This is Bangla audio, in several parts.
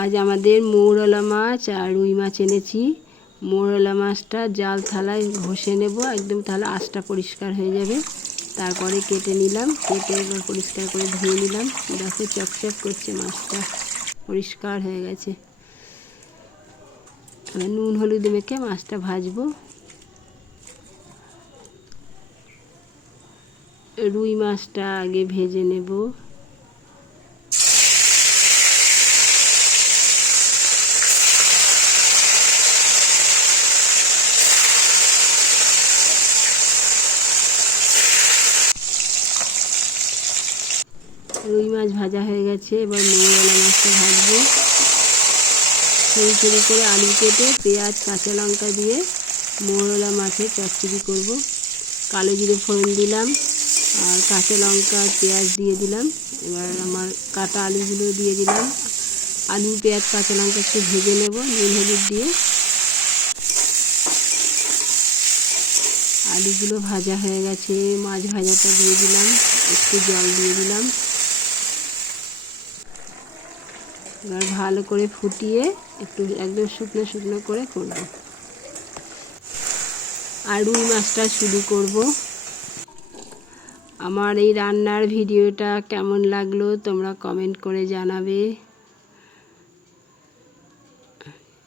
আজ আমাদের মৌরলা মাছ আর রুই মাছ এনেছি। মৌরলা মাছটা জাল থালায় ঘষে নেব, একদম তাহলে আঁশটা পরিষ্কার হয়ে যাবে। তারপরে কেটে নিলাম, কেটে এবার পরিষ্কার করে ধুয়ে নিলাম। দেখো চকচক করছে মাছটা, পরিষ্কার হয়ে গেছে। নুন হলুদ মেখে মাছটা ভাজবো। রুই মাছটা আগে ভেজে নেব। রুই মাছ ভাজা হয়ে গেছে, এবার মৌরলা মাছটা ভাজবো। ছড়ি ছড়ি করে আলু কেটে পেঁয়াজ, কাঁচা লঙ্কা দিয়ে মৌরলা মাছের চচ্চড়ি করব। কালো জিরে ফোড়ন দিলাম, আর কাঁচা লঙ্কা, পেঁয়াজ দিয়ে দিলাম। এবার আমার কাটা আলুগুলো দিয়ে দিলাম। আলু, পেঁয়াজ, কাঁচা লঙ্কা একটু ভেজে নেব, নুন, হলুদ দিয়ে। আলুগুলো ভাজা হয়ে গেছে, মাছ ভাজাটা দিয়ে দিলাম, একটু জল দিয়ে দিলাম। এবার ভালো করে ফুটিয়ে একটু একদম শুকনো শুকনো করে করব। আর রুই মাছটা শুরু করব। আমার এই রান্নার ভিডিওটা কেমন লাগল তোমরা কমেন্ট করে জানাবে।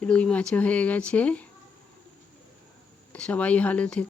রুই মাছও হয়ে গেছে। সবাই ভালো থেকো।